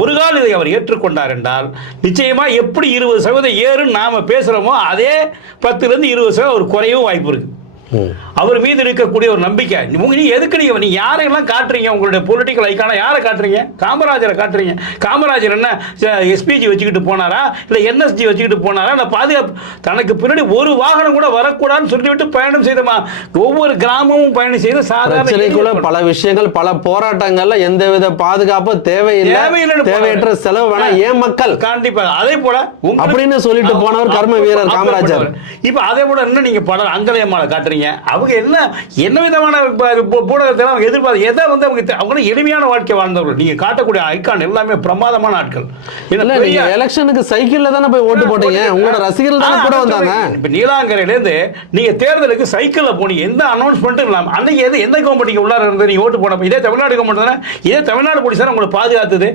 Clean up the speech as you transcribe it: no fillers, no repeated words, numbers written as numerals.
ஒரு கால் இதை அவர் ஏற்றுக்கொண்டார் என்றால் நிச்சயமா எப்படி 20% ஏறுன்னு நாம பேசுறோமோ அதே 10% அவர் குறையவும் வாய்ப்பு இருக்கு. அவர் மீது இருக்கக்கூடிய ஒரு நம்பிக்கை. நீ எதுக்கு நீங்க யாரையெல்லாம் காட்டுறீங்க? உங்களுடைய பொலிட்டிக்கல் ஐக்கான யாரை காட்டுறீங்க? காமராஜரை காட்டுறீங்க. காமராஜர் என்ன எஸ்பிஜி வச்சுக்கிட்டு போனாரா, இல்ல என்எஸ்ஜி வச்சுக்கிட்டு போனாரா, இல்ல பாதுகாப்பு தனக்கு பின்னாடி ஒரு வாகனம் கூட வரக்கூடாதுன்னு சொல்லிவிட்டு பயணம் செய்தமா? ஒவ்வொரு கிராமமும் பயணம் செய்து சாதாரண பல விஷயங்கள், பல போராட்டங்கள்ல எந்தவித பாதுகாப்பு தேவையில்லை, தேவையற்ற செலவு வேணாம் ஏன் மக்கள் கண்டிப்பா அதே போல அப்படின்னு சொல்லிட்டு போனவர் கர்ம வீரர் காமராஜர். இப்ப அதே போல என்ன நீங்க படம் அங்கலையம்மாளை காட்டுறீங்க? அவங்க என்ன விதமான ஊடகத்தை அவங்க எதிர்பார்த்து எதை அவங்க எளிமையான வாழ்க்கை வாழ்ந்தவர்கள். நீங்க காட்டக்கூடிய ஐக்கான் எல்லாமே பிரமாதமான ஆட்கள். எலெக்ஷனுக்கு சைக்கிள்ல தானே போய் ஓட்டு போட்டீங்க, உங்களோட ரசிகர்கள் தானே கூட வந்தாங்க. இப்ப நீலாங்கரையில இருந்து நீங்க தேர்தலுக்கு சைக்கிள்ல போனீங்க, எந்த அனௌன்ஸ்மெண்ட்டும் இல்லாம. அன்னைக்கு எந்த கவர்மெண்ட் உள்ளார இருந்து நீங்க ஓட்டு போன? இதே தமிழ்நாடு கவர்மெண்ட் தானே, இதே தமிழ்நாடு போலீஸ் தானே உங்களை பாதுகாத்தது.